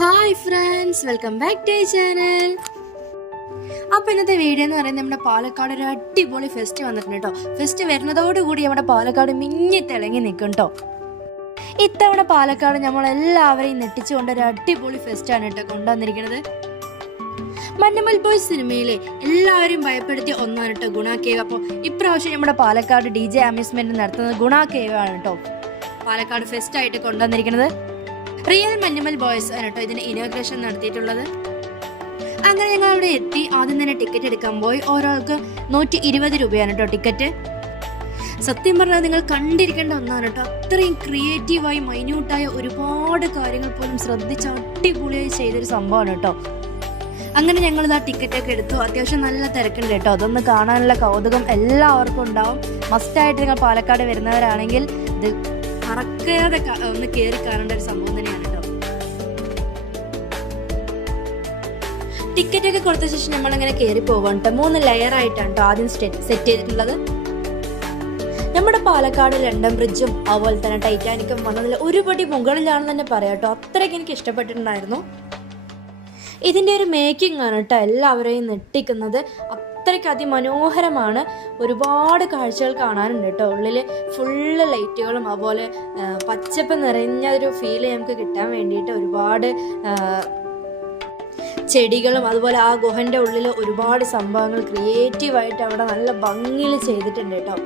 Hi friends welcome back to channel അപ്പോൾ ഇന്നത്തെ video എന്ന് പറയുന്നത് നമ്മുടെ പാലക്കാട് ഒരു അടിപൊളി ഫെസ്റ്റ് വന്നിട്ടുണ്ട് കേട്ടോ ഫെസ്റ്റ് വരുന്നതോടുകൂടി നമ്മുടെ പാലക്കാട് മിഞ്ഞി തിളങ്ങി നിൽക്കും കേട്ടോ ഇത്തവണ പാലക്കാട് നമ്മളെല്ലാവരെയും നെട്ടിച്ചുകൊണ്ട് ഒരു അടിപൊളി ഫെസ്റ്റാണ് കേട്ടോ കൊണ്ടുവന്നിരിക്കുന്നത്. മഞ്ഞമൽ ബോയ് സിനിമയിലെ എല്ലാവരും ഭയപ്പെടുത്തിയ ഒന്നാണ് കേട്ടോ ഗുണ കേവ്. അപ്പോൾ ഇപ്രാവശ്യം നമ്മുടെ പാലക്കാട് ഡി ജെ അമ്യൂസ്മെന്റ് നടത്തുന്നത് ഗുണ കേവ് ആണ് കേട്ടോ പാലക്കാട് ഫെസ്റ്റായിട്ട് കൊണ്ടുവന്നിരിക്കുന്നത്. റിയൽ മഞ്ഞമൽ ബോയ്സ് ആണ് കേട്ടോ ഇതിന് ഇനോഗ്രേഷൻ നടത്തിയിട്ടുള്ളത്. അങ്ങനെ ഞങ്ങൾ അവിടെ എത്തി. ആദ്യം തന്നെ ടിക്കറ്റ് എടുക്കാൻ പോയി. ഒരാൾക്ക് നൂറ്റി ഇരുപത് രൂപയാണ് കേട്ടോ ടിക്കറ്റ് സത്യം പറഞ്ഞാൽ നിങ്ങൾ കണ്ടിരിക്കേണ്ട ഒന്നാണ് കേട്ടോ അത്രയും ക്രിയേറ്റീവായി മൈന്യൂട്ടായ ഒരുപാട് കാര്യങ്ങൾ പോലും ശ്രദ്ധിച്ച് അടിപൊളിയായി ചെയ്തൊരു സംഭവമാണ് കേട്ടോ അങ്ങനെ ഞങ്ങൾ ഇതാ ടിക്കറ്റൊക്കെ എടുത്തു. അത്യാവശ്യം നല്ല തിരക്കുണ്ട് കേട്ടോ അതൊന്ന് കാണാനുള്ള കൗതുകം എല്ലാവർക്കും ഉണ്ടാവും. മസ്റ്റായിട്ട് നിങ്ങൾ പാലക്കാട് വരുന്നവരാണെങ്കിൽ ഇത് മറക്കാതെ ഒന്ന് കയറി കാണേണ്ട ഒരു സംഭവം ടിക്കറ്റ് ഒക്കെ കൊടുത്ത ശേഷം നമ്മൾ ഇങ്ങനെ കയറി കേട്ടോ മൂന്ന് ലെയർ ആയിട്ടാണ് ആദ്യം സെറ്റ് ചെയ്തിട്ടുള്ളത്. നമ്മുടെ പാലക്കാട് ലണ്ടൻ ബ്രിഡ്ജും അതുപോലെ തന്നെ ടൈറ്റാനിക്കും വന്നതിൽ ഒരുപടി മുകളിലാണെന്ന് തന്നെ പറയാം കേട്ടോ അത്രയ്ക്ക് എനിക്ക് ഇഷ്ടപ്പെട്ടിട്ടുണ്ടായിരുന്നു. ഇതിന്റെ ഒരു മേക്കിംഗ് ആണ് കേട്ടോ എല്ലാവരെയും നെട്ടിക്കുന്നത് അത്രയ്ക്ക് അതിമനോഹരമാണ്. ഒരുപാട് കാഴ്ചകൾ കാണാനുണ്ട് കേട്ടോ ഉള്ളിൽ ഫുള്ള് ലൈറ്റുകളും അതുപോലെ പച്ചപ്പ് നിറഞ്ഞ ഒരു ഫീൽ നമുക്ക് കിട്ടാൻ വേണ്ടിയിട്ട് ഒരുപാട് ചെടികളും അതുപോലെ ആ ഗുഹന്റെ ഉള്ളിൽ ഒരുപാട് സംഭവങ്ങൾ ക്രിയേറ്റീവായിട്ട് അവിടെ നല്ല ഭംഗിയിൽ ചെയ്തിട്ടുണ്ട് കേട്ടോ.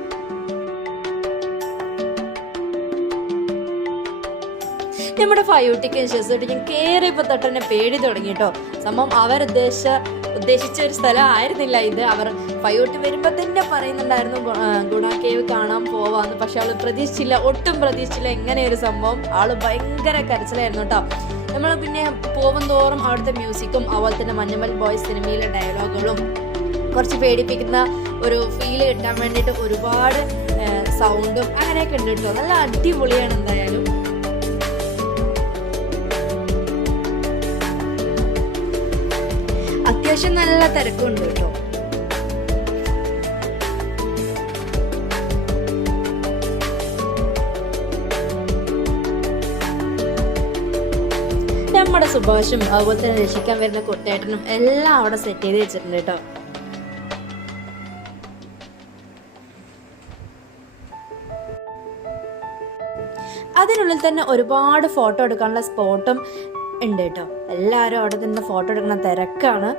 നമ്മുടെ ഫയോട്ടിക്കും ഷെസോട്ടിക്കും കയറിയപ്പോൾ തൊട്ട് തന്നെ പേടി തുടങ്ങി കേട്ടോ. സംഭവം അവരുദ്ദേശ ഉദ്ദേശിച്ച ഒരു സ്ഥലം ആയിരുന്നില്ല ഇത്. അവർ ഫയോട്ടി വരുമ്പോൾ തന്നെ പറയുന്നുണ്ടായിരുന്നു ഗുണ കേവ് കാണാൻ പോവാന്ന്. പക്ഷെ അവൾ പ്രതീക്ഷിച്ചില്ല ഒട്ടും പ്രതീക്ഷിച്ചില്ല. എങ്ങനെയൊരു സംഭവം ആൾ ഭയങ്കര കരച്ചിലായിരുന്നു കേട്ടോ. നമ്മൾ പിന്നെ പോകും തോറും അവിടുത്തെ മ്യൂസിക്കും അതുപോലെ തന്നെ മഞ്ഞമ്മൽ ബോയ്സ് സിനിമയിലെ ഡയലോഗുകളും കുറച്ച് പേടിപ്പിക്കുന്ന ഒരു ഫീൽ കിട്ടാൻ വേണ്ടിയിട്ട് ഒരുപാട് സൗണ്ടും അങ്ങനെയൊക്കെ ഉണ്ട് കേട്ടോ. നല്ല അടിപൊളിയാണ് എന്തായാലും. അത്യാവശ്യം നല്ല തിരക്കുണ്ട് കേട്ടോ. നമ്മുടെ സുഭാഷും അതുപോലെ തന്നെ രക്ഷിക്കാൻ വരുന്ന കുട്ടേട്ടനും എല്ലാം അവിടെ സെറ്റ് ചെയ്ത് വെച്ചിട്ടുണ്ട് കേട്ടോ. അതിനുള്ളിൽ തന്നെ ഒരുപാട് ഫോട്ടോ എടുക്കാനുള്ള സ്പോട്ടും ഉണ്ട് കേട്ടോ. എല്ലാവരും അവിടെ തന്നെ ഫോട്ടോ എടുക്കുന്ന തിരക്കാണ്.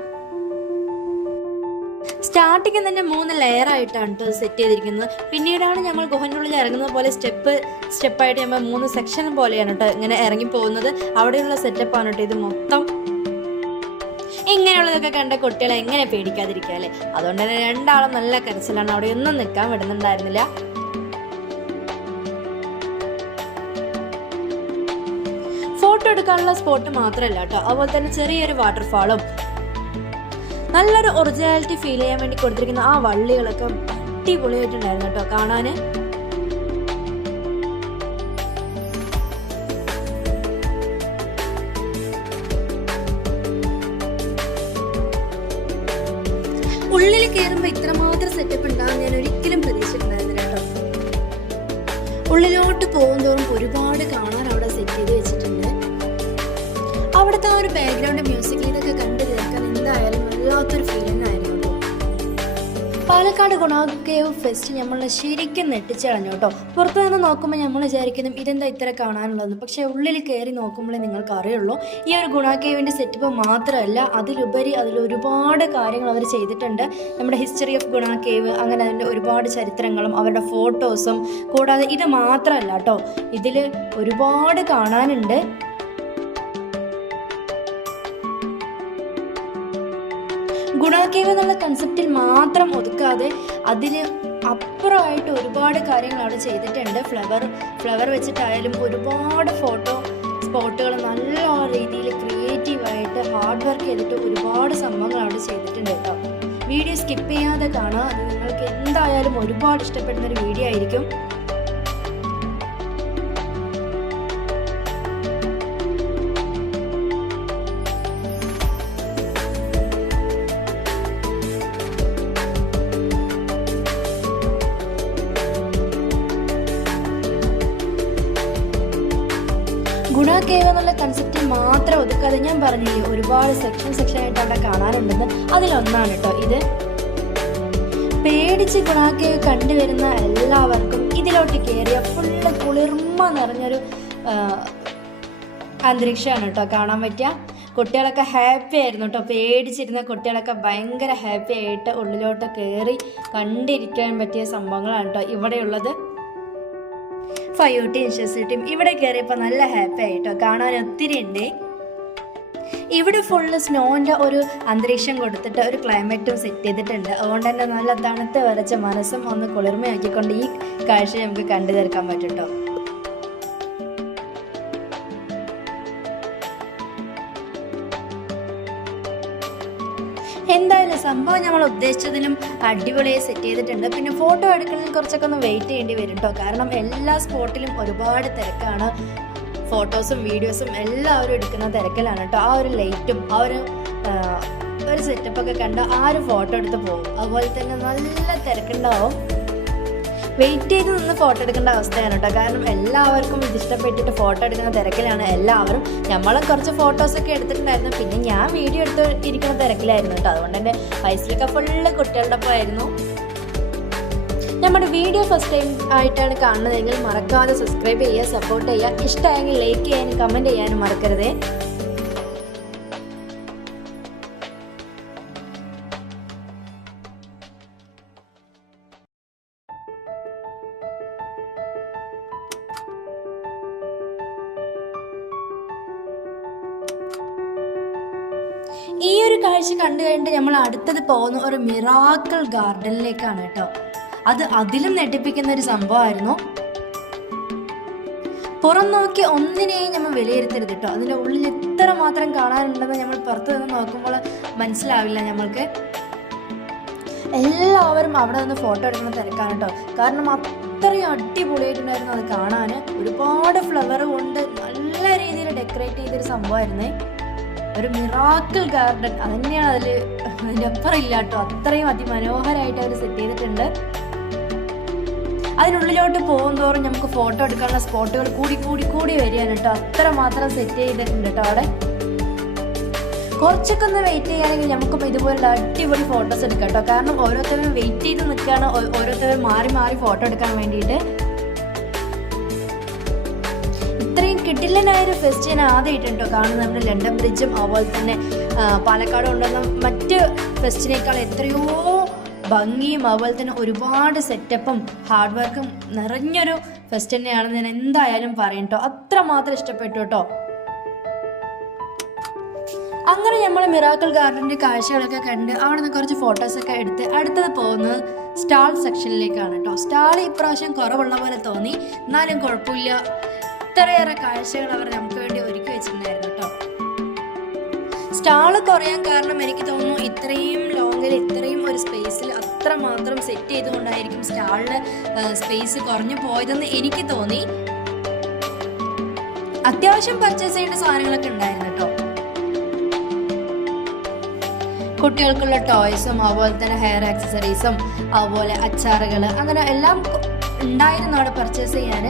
സ്റ്റാർട്ടിങ് തന്നെ മൂന്ന് ലെയർ ആയിട്ടാണ് കേട്ടോ സെറ്റ് ചെയ്തിരിക്കുന്നത്. പിന്നീടാണ് ഞങ്ങൾ ഗുഹന്റെ ഉള്ളിൽ ഇറങ്ങുന്നത് പോലെ സ്റ്റെപ്പ് സ്റ്റെപ്പായിട്ട് നമ്മൾ മൂന്ന് സെക്ഷൻ പോലെയാണ് കേട്ടോ ഇങ്ങനെ ഇറങ്ങി പോകുന്നത്. അവിടെയുള്ള സെറ്റപ്പാണ് കേട്ടോ ഇത് മൊത്തം. ഇങ്ങനെയുള്ളതൊക്കെ കണ്ട കുട്ടികളെ എങ്ങനെ പേടിക്കാതിരിക്കുക അല്ലേ? അതുകൊണ്ട് തന്നെ രണ്ടാളും നല്ല കരച്ചിലാണ്. അവിടെ ഒന്നും നിൽക്കാൻ വിടുന്നുണ്ടായിരുന്നില്ല. ഫോട്ടോ എടുക്കാനുള്ള സ്പോട്ട് മാത്രമല്ല കേട്ടോ അതുപോലെ തന്നെ ചെറിയൊരു വാട്ടർഫാളും നല്ലൊരു ഒറിജിനാലിറ്റി ഫീൽ ചെയ്യാൻ വേണ്ടി കൊടുത്തിരിക്കുന്ന ആ വള്ളികളൊക്കെ അടിപൊളിയായിട്ടുണ്ടായിരുന്നു കേട്ടോ കാണാന്. ഉള്ളിൽ കയറുമ്പോൾ ഇത്രമാത്രം സെറ്റപ്പ് ഉണ്ടാകും ഞാൻ ഒരിക്കലും പ്രതീക്ഷിച്ചിട്ടുണ്ടായിരുന്നില്ല കേട്ടോ. ഉള്ളിലോട്ട് പോകും തോറും ഒരുപാട് കാണാൻ അവിടെ സെറ്റ് ചെയ്ത് വെച്ചിട്ടുണ്ട്. അവിടുത്തെ ആ ഒരു ബാക്ക്ഗ്രൗണ്ട് മ്യൂസിക് ഇതൊക്കെ കണ്ടു പാലക്കാട് ഗുണാക്കേവ് ഫെസ്റ്റ് നമ്മൾ ശരിക്കും നെട്ടിച്ചളഞ്ഞു കേട്ടോ. പുറത്തു നിന്ന് നോക്കുമ്പോൾ നമ്മൾ വിചാരിക്കുന്നു ഇതെന്താ ഇത്ര കാണാനുള്ളതെന്ന് പക്ഷേ ഉള്ളിൽ കയറി നോക്കുമ്പോഴേ നിങ്ങൾക്ക് അറിയുള്ളൂ ഈ ഒരു ഗുണാക്കേവിന്റെ സെറ്റപ്പ് മാത്രമല്ല അതിലുപരി അതിൽ ഒരുപാട് കാര്യങ്ങൾ അവർ ചെയ്തിട്ടുണ്ട്. നമ്മുടെ ഹിസ്റ്ററി ഓഫ് ഗുണാക്കേവ് കേവ് അങ്ങനെ അതിന്റെ ഒരുപാട് ചരിത്രങ്ങളും അവരുടെ ഫോട്ടോസും കൂടാതെ ഇത് മാത്രമല്ല കേട്ടോ ഇതിൽ ഒരുപാട് കാണാനുണ്ട്. ഗുണാക്കേവ് എന്നുള്ള കൺസെപ്റ്റിൽ മാത്രം ഒതുക്കാതെ അതിൽ അപ്പുറമായിട്ട് ഒരുപാട് കാര്യങ്ങൾ അവിടെ ചെയ്തിട്ടുണ്ട്. ഫ്ലവർ ഫ്ലവർ വെച്ചിട്ടായാലും ഒരുപാട് ഫോട്ടോ സ്പോട്ടുകൾ നല്ല രീതിയിൽ ക്രിയേറ്റീവായിട്ട് ഹാർഡ് വർക്ക് ചെയ്തിട്ട് ഒരുപാട് സംഭവങ്ങൾ അവിടെ ചെയ്തിട്ടുണ്ട് കേട്ടോ. വീഡിയോ സ്കിപ്പ് ചെയ്യാതെ കാണുക. അത് നിങ്ങൾക്ക് എന്തായാലും ഒരുപാട് ഇഷ്ടപ്പെടുന്ന ഒരു വീഡിയോ ആയിരിക്കും. കേവ് എന്നുള്ള കൺസെപ്റ്റ് മാത്രം ഒതുക്കാതെ ഞാൻ പറഞ്ഞില്ലേ ഒരുപാട് സെക്ഷൻ സെക്ഷൻ ആയിട്ട് അവിടെ കാണാനുണ്ടെന്ന് അതിലൊന്നാണ് കേട്ടോ ഇത്. പേടിച്ച് ഗുണാക്കെ കണ്ടുവരുന്ന എല്ലാവർക്കും ഇതിലോട്ട് കയറിയ ഫുള്ള് കുളിർമ നിറഞ്ഞൊരു അന്തരീക്ഷമാണ് കേട്ടോ കാണാൻ പറ്റുക. കുട്ടികളൊക്കെ ഹാപ്പി ആയിരുന്നു കേട്ടോ പേടിച്ചിരുന്ന കുട്ടികളൊക്കെ ഭയങ്കര ഹാപ്പി ആയിട്ട് ഉള്ളിലോട്ട് കയറി കണ്ടിരിക്കാൻ പറ്റിയ സംഭവങ്ങളാണ് കേട്ടോ ഇവിടെയുള്ളത്. ഫൈവ് ടീം ഷെസിറ്റിയും ഇവിടെ കയറിയപ്പോൾ നല്ല ഹാപ്പി ആയിട്ടോ. കാണാൻ ഒത്തിരി ഉണ്ട്. ഇവിടെ ഫുള്ള് സ്നോന്റെ ഒരു അന്തരീക്ഷം കൊടുത്തിട്ട് ഒരു ക്ലൈമറ്റും സെറ്റ് ചെയ്തിട്ടുണ്ട്. അതുകൊണ്ട് തന്നെ നല്ല തണുത്ത് വരച്ച മനസ്സും ഒന്ന് കുളിർമയാക്കിക്കൊണ്ട് ഈ കാഴ്ച നമുക്ക് കണ്ടു തീർക്കാൻ പറ്റും കേട്ടോ എന്തായാലും സംഭവം നമ്മൾ ഉദ്ദേശിച്ചതിലും അടിപൊളിയായി സെറ്റ് ചെയ്തിട്ടുണ്ട്. പിന്നെ ഫോട്ടോ എടുക്കുന്നതിന് കുറച്ചൊക്കെ ഒന്ന് വെയിറ്റ് ചെയ്യേണ്ടി വരും കേട്ടോ കാരണം എല്ലാ സ്പോട്ടിലും ഒരുപാട് തിരക്കാണ്. ഫോട്ടോസും വീഡിയോസും എല്ലാവരും എടുക്കുന്ന തിരക്കിലാണ് കേട്ടോ ആ ഒരു ലൈറ്റും ആ ഒരു ഒരു സെറ്റപ്പൊക്കെ കണ്ട് ആ ഒരു ഫോട്ടോ എടുത്ത് പോകും. അതുപോലെ തന്നെ നല്ല തിരക്കുണ്ടാവും. വെയിറ്റ് ചെയ്ത് നിന്ന് ഫോട്ടോ എടുക്കേണ്ട അവസ്ഥയാണ് കേട്ടോ. കാരണം എല്ലാവർക്കും ഇത് ഇഷ്ടപ്പെട്ടിട്ട് ഫോട്ടോ എടുക്കുന്ന തിരക്കിലാണ് എല്ലാവരും. നമ്മളും കുറച്ച് ഫോട്ടോസൊക്കെ എടുത്തിട്ടുണ്ടായിരുന്നു. പിന്നെ ഞാൻ വീഡിയോ എടുത്ത് ഇരിക്കുന്ന തിരക്കിലായിരുന്നു കേട്ടോ. അതുകൊണ്ട് തന്നെ വയസ്സിലൊക്കെ ഫുള്ള് കുട്ടികളുടെ ഒപ്പം നമ്മുടെ വീഡിയോ ഫസ്റ്റ് ടൈം ആയിട്ടാണ് കാണുന്നതെങ്കിൽ മറക്കാതെ സബ്സ്ക്രൈബ് ചെയ്യുക സപ്പോർട്ട് ചെയ്യുക. ഇഷ്ടമായെങ്കിൽ ലൈക്ക് ചെയ്യാനും കമന്റ് ചെയ്യാനും മറക്കരുതേ. കാഴ്ച കണ്ടു കഴിഞ്ഞിട്ട് നമ്മൾ അടുത്തത് പോകുന്ന ഒരു മിറാക്കിൾ ഗാർഡനിലേക്കാണ് കേട്ടോ. അത് അതിലും നെട്ടിപ്പിക്കുന്ന ഒരു സംഭവമായിരുന്നു. പുറം നോക്കി ഒന്നിനെയും നമ്മൾ വിലയിരുത്തരുത് കേട്ടോ. അതിന്റെ ഉള്ളിൽ എത്ര മാത്രം കാണാനുണ്ടെന്ന് നമ്മൾ പുറത്തു നിന്ന് നോക്കുമ്പോൾ മനസ്സിലാവില്ല നമ്മൾക്ക്. എല്ലാവരും അവിടെ നിന്ന് ഫോട്ടോ എടുക്കുന്ന തിരക്കാണ് കേട്ടോ. കാരണം അത്രയും അടിപൊളിയായിട്ടുണ്ടായിരുന്നു അത് കാണാൻ. ഒരുപാട് ഫ്ലവർ കൊണ്ട് നല്ല രീതിയിൽ ഡെക്കറേറ്റ് ചെയ്തൊരു സംഭവമായിരുന്നേ. ഒരു മിറാക്കിൾ ഗാർഡൻ അത് തന്നെയാണ് അതിൽ അതിന്റെ അപ്പുറം ഇല്ല അത്രയും അതിമനോഹരമായിട്ട് അവർ സെറ്റ് ചെയ്തിട്ടുണ്ട്. അതിനുള്ളിലോട്ട് പോകും തോറും നമുക്ക് ഫോട്ടോ എടുക്കാനുള്ള സ്പോട്ടുകൾ കൂടി കൂടി കൂടി വരികയാണ് കേട്ടോ. അത്ര മാത്രം സെറ്റ് ചെയ്തിട്ടുണ്ട് കേട്ടോ അവിടെ. കുറച്ചൊക്കെ ഒന്ന് വെയിറ്റ് ചെയ്യുകയാണെങ്കിൽ നമുക്കും ഇതുപോലുള്ള അടിപൊളി ഫോട്ടോസ് എടുക്കാം കേട്ടോ. കാരണം ഓരോരുത്തരും വെയിറ്റ് ചെയ്ത് നിൽക്കുകയാണ്. ഓരോരുത്തരും മാറി മാറി ഫോട്ടോ എടുക്കാൻ വേണ്ടിയിട്ട്. ഇത്രയും കിട്ടില്ലനായൊരു ഫെസ്റ്റ് ഞാൻ ആദ്യമായിട്ട് കേട്ടോ കാണുന്നത് നമ്മുടെ ലണ്ടൻ ബ്രിഡ്ജും അതുപോലെ തന്നെ പാലക്കാട് കൊണ്ടുവന്ന മറ്റ് ഫെസ്റ്റിനേക്കാൾ എത്രയോ ഭംഗിയും അതുപോലെ തന്നെ ഒരുപാട് സെറ്റപ്പും ഹാർഡ് വർക്കും നിറഞ്ഞൊരു ഫെസ്റ്റ് തന്നെയാണെന്ന് ഞാൻ എന്തായാലും പറയും കേട്ടോ അത്ര മാത്രം ഇഷ്ടപ്പെട്ടു കേട്ടോ അങ്ങനെ നമ്മൾ മിറാക്കിൾ ഗാർഡന്റെ കാഴ്ചകളൊക്കെ കണ്ട് അവിടെ നിന്ന് കുറച്ച് ഫോട്ടോസൊക്കെ എടുത്ത് അടുത്തത് പോകുന്നത് സ്റ്റാൾ സെക്ഷനിലേക്കാണ് കേട്ടോ സ്റ്റാൾ ഇപ്രാവശ്യം കുറവുള്ള പോലെ തോന്നി. എന്നാലും കുഴപ്പമില്ല. ഇത്രയേറെ കാഴ്ചകൾ അവർ നമുക്ക് വേണ്ടി ഒരുക്കി വെച്ചിട്ടുണ്ടായിരുന്നു കേട്ടോ. സ്റ്റാൾ കുറയാൻ കാരണം എനിക്ക് തോന്നുന്നു ഇത്രയും ലോങ്ങിൽ ഇത്രയും ഒരു സ്പേസിൽ അത്ര മാത്രം സെറ്റ് ചെയ്തുകൊണ്ടായിരിക്കും സ്റ്റാളിന് സ്പേസ് കുറഞ്ഞു പോയതെന്ന് എനിക്ക് തോന്നി. അത്യാവശ്യം പർച്ചേസ് ചെയ്യേണ്ട സാധനങ്ങളൊക്കെ ഉണ്ടായിരുന്നു കേട്ടോ. കുട്ടികൾക്കുള്ള ടോയ്സും അതുപോലെ തന്നെ ഹെയർ ആക്സസറീസും അതുപോലെ അച്ചാറുകൾ അങ്ങനെ എല്ലാം ഉണ്ടായിരുന്നു അവിടെ പർച്ചേസ് ചെയ്യാൻ.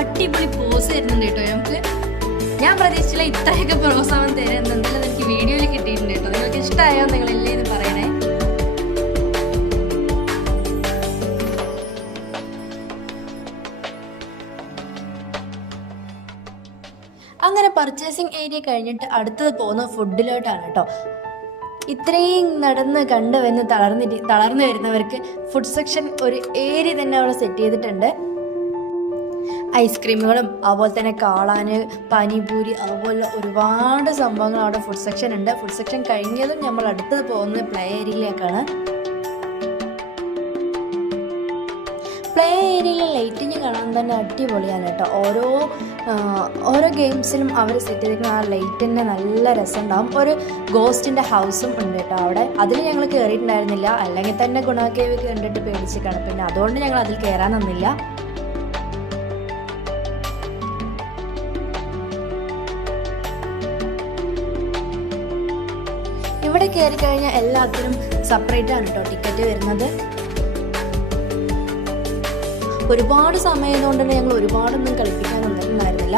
അടിപൊളി പോസ് തരുന്നുണ്ട് കേട്ടോ. നമുക്ക് ഞാൻ പ്രതീക്ഷിച്ചില്ല ഇത്രയൊക്കെ പ്രോത്സാഹനം എന്തായാലും എനിക്ക് വീഡിയോയിൽ കിട്ടിയിട്ടുണ്ട് കേട്ടോ. നിങ്ങൾക്ക് ഇഷ്ടമായോ നിങ്ങൾ ഇല്ലേ എന്ന് പറയണേ. അങ്ങനെ പർച്ചേസിങ് ഏരിയ കഴിഞ്ഞിട്ട് അടുത്തത് പോകുന്നത് ഫുഡിലോട്ടാണ് കേട്ടോ. ഇത്രയും നടന്ന് കണ്ടുവന്ന് തളർന്നിട്ട് തളർന്നു വരുന്നവർക്ക് ഫുഡ് സെക്ഷൻ ഒരു ഏരിയ തന്നെ അവിടെ സെറ്റ് ചെയ്തിട്ടുണ്ട്. ഐസ്ക്രീമുകളും അതുപോലെ തന്നെ കാളാന് പാനിപൂരി അതുപോലെ ഒരുപാട് സംഭവങ്ങൾ അവിടെ ഫുഡ് സെക്ഷൻ ഉണ്ട്. ഫുഡ് സെക്ഷൻ കഴിഞ്ഞതും നമ്മൾ അടുത്തത് പോകുന്നത് പ്ലേ ഏരിയയിലേക്കാണ് പ്ലേ ഏരിയയിലെ ലൈറ്റിങ് കാണാൻ തന്നെ അടിപൊളിയാണ് കേട്ടോ. ഓരോ ഓരോ ഗെയിംസിലും അവർ സെറ്റ് ചെയ്തിരിക്കുന്ന ആ ലൈറ്റിന്റെ നല്ല രസമുണ്ടാകും ഒരു ഗോസ്റ്റിന്റെ ഹൗസും ഉണ്ട് കേട്ടോ അവിടെ. അതിൽ ഞങ്ങൾ കയറിയിട്ടുണ്ടായിരുന്നില്ല അല്ലെങ്കിൽ തന്നെ ഗുണാക്കേവ് കണ്ടിട്ട് പേടിച്ചിട്ടാണ് പിന്നെ അതുകൊണ്ട് ഞങ്ങൾ അതിൽ കയറാൻ നിന്നില്ല. അവിടെ കയറി കഴിഞ്ഞാൽ എല്ലാത്തിനും സെപ്പറേറ്റ് ആണ് കേട്ടോ ടിക്കറ്റ് വരുന്നത്. ഒരുപാട് സമയം തന്നെ ഞങ്ങൾ ഒരുപാടൊന്നും കളിപ്പിക്കാൻ വന്നിട്ടുണ്ടായിരുന്നില്ല.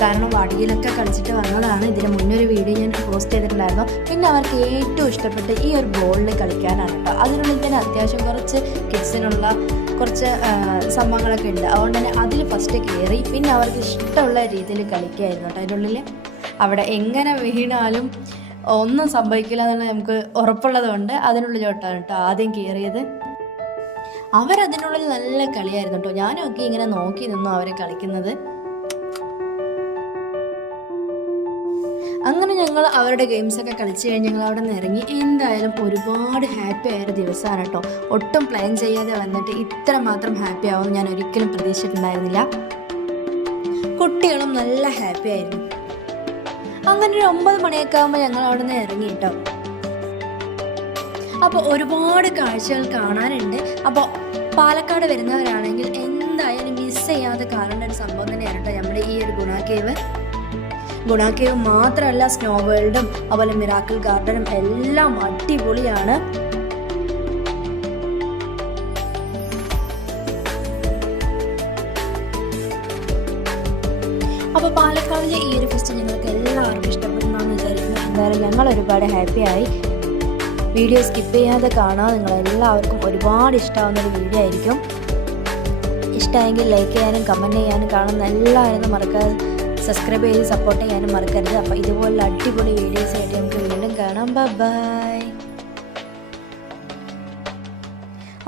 കാരണം വടിയിലൊക്കെ കളിച്ചിട്ട് വന്നതാണ്. ഇതിന് മുന്നേ ഒരു വീഡിയോ ഞാൻ പോസ്റ്റ് ചെയ്തിട്ടുണ്ടായിരുന്നു. പിന്നെ അവർക്ക് ഏറ്റവും ഇഷ്ടപ്പെട്ട ഈ ഒരു ബോളിൽ കളിക്കാനാണ് കേട്ടോ അതിനുള്ളിൽ തന്നെ അത്യാവശ്യം കുറച്ച് കിഡ്സിനുള്ള കുറച്ച് സംഭവങ്ങളൊക്കെ ഉണ്ട്. അതുകൊണ്ട് തന്നെ അതിൽ ഫസ്റ്റ് കയറി പിന്നെ അവർക്ക് ഇഷ്ടമുള്ള രീതിയിൽ കളിക്കുകയായിരുന്നു കേട്ടോ അതിനുള്ളിൽ അവിടെ എങ്ങനെ വീണാലും ഒന്നും സംഭവിക്കില്ല എന്നുള്ളത് നമുക്ക് ഉറപ്പുള്ളത് അതിനുള്ളിലോട്ടാണ് കേട്ടോ ആദ്യം കയറിയത്. അവരതിനുള്ളിൽ നല്ല കളിയായിരുന്നു കേട്ടോ. ഞാനൊക്കെ ഇങ്ങനെ നോക്കി നിന്നു അവരെ കളിക്കുന്നത്. അങ്ങനെ ഞങ്ങൾ അവരുടെ ഗെയിംസൊക്കെ കളിച്ച് കഴിഞ്ഞ് ഞങ്ങൾ അവിടെ നിന്ന് ഇറങ്ങി. എന്തായാലും ഒരുപാട് ഹാപ്പി ആയൊരു ദിവസമാണ് കേട്ടോ. ഒട്ടും പ്ലാൻ ചെയ്യാതെ വന്നിട്ട് ഇത്ര മാത്രം ഹാപ്പി ആവുമെന്ന് ഞാൻ ഒരിക്കലും പ്രതീക്ഷിച്ചിട്ടുണ്ടായിരുന്നില്ല. കുട്ടികളും നല്ല ഹാപ്പി ആയിരുന്നു. അങ്ങനെ ഒരു ഒമ്പത് മണിയൊക്കെ ആകുമ്പോൾ ഞങ്ങൾ അവിടെ നിന്ന് ഇറങ്ങി കേട്ടോ അപ്പോൾ ഒരുപാട് കാഴ്ചകൾ കാണാനുണ്ട്. അപ്പോൾ പാലക്കാട് വരുന്നവരാണെങ്കിൽ എന്തായാലും മിസ് ചെയ്യാതെ കാണേണ്ട ഒരു സംഭവം തന്നെയാണ് കേട്ടോ നമ്മുടെ ഈ ഒരു ഗുണ കേവ് ഗുണ കേവ് മാത്രമല്ല സ്നോ വേൾഡും അതുപോലെ മിറാക്കിൾ ഗാർഡനും എല്ലാം അടിപൊളിയാണ്. അപ്പോൾ പാലക്കാടിലെ ഈ ഒരു ഫെസ്റ്റ് ഇഷ്ടപ്പെടുന്നതെന്ന് എന്തായാലും ഞങ്ങൾ ഒരുപാട് ഹാപ്പിയായി. വീഡിയോ സ്കിപ്പ് ചെയ്യാതെ കാണാൻ നിങ്ങളെല്ലാവർക്കും ഒരുപാട് ഇഷ്ടമാവുന്നൊരു വീഡിയോ ആയിരിക്കും. ഇഷ്ടമായെങ്കിൽ ലൈക്ക് ചെയ്യാനും കമന്റ് ചെയ്യാനും കാണുന്ന എല്ലാവരും മറക്കാതെ സബ്സ്ക്രൈബ് ചെയ്ത് സപ്പോർട്ട് ചെയ്യാനും മറക്കരുത്. അപ്പോൾ ഇതുപോലുള്ള അടിപൊളി വീഡിയോസ് ആയിട്ട് നമുക്ക് വീണ്ടും കാണാം. ബൈ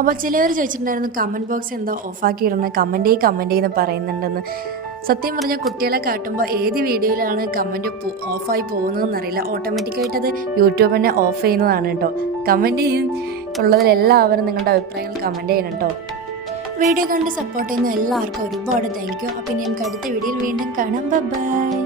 അപ്പോൾ ചിലവർ ചോദിച്ചിട്ടുണ്ടായിരുന്നു കമന്റ് ബോക്സ് എന്താ ഓഫാക്കി ഇടുന്നത് കമന്റ് കമന്റേ ചെയ്യുന്ന പറയുന്നുണ്ടെന്ന്. സത്യം പറഞ്ഞാൽ കുട്ടികളെ കാട്ടുമ്പോൾ ഏത് വീഡിയോയിലാണ് കമന്റ് ഓഫായി പോകുന്നതെന്ന് അറിയില്ല ഓട്ടോമാറ്റിക്കായിട്ട് അത് യൂട്യൂബ് തന്നെ ഓഫ് ചെയ്യുന്നതാണ് കേട്ടോ. കമന്റ് ഉള്ളതിലെല്ലാവരും നിങ്ങളുടെ അഭിപ്രായങ്ങൾ കമന്റ് ചെയ്യണം കേട്ടോ. വീഡിയോ കണ്ട് സപ്പോർട്ട് ചെയ്യുന്ന എല്ലാവർക്കും ഒരുപാട് താങ്ക് യു അപ്പം ഇനി നമുക്ക് അടുത്ത വീഡിയോയിൽ വീണ്ടും കാണാം. ബൈ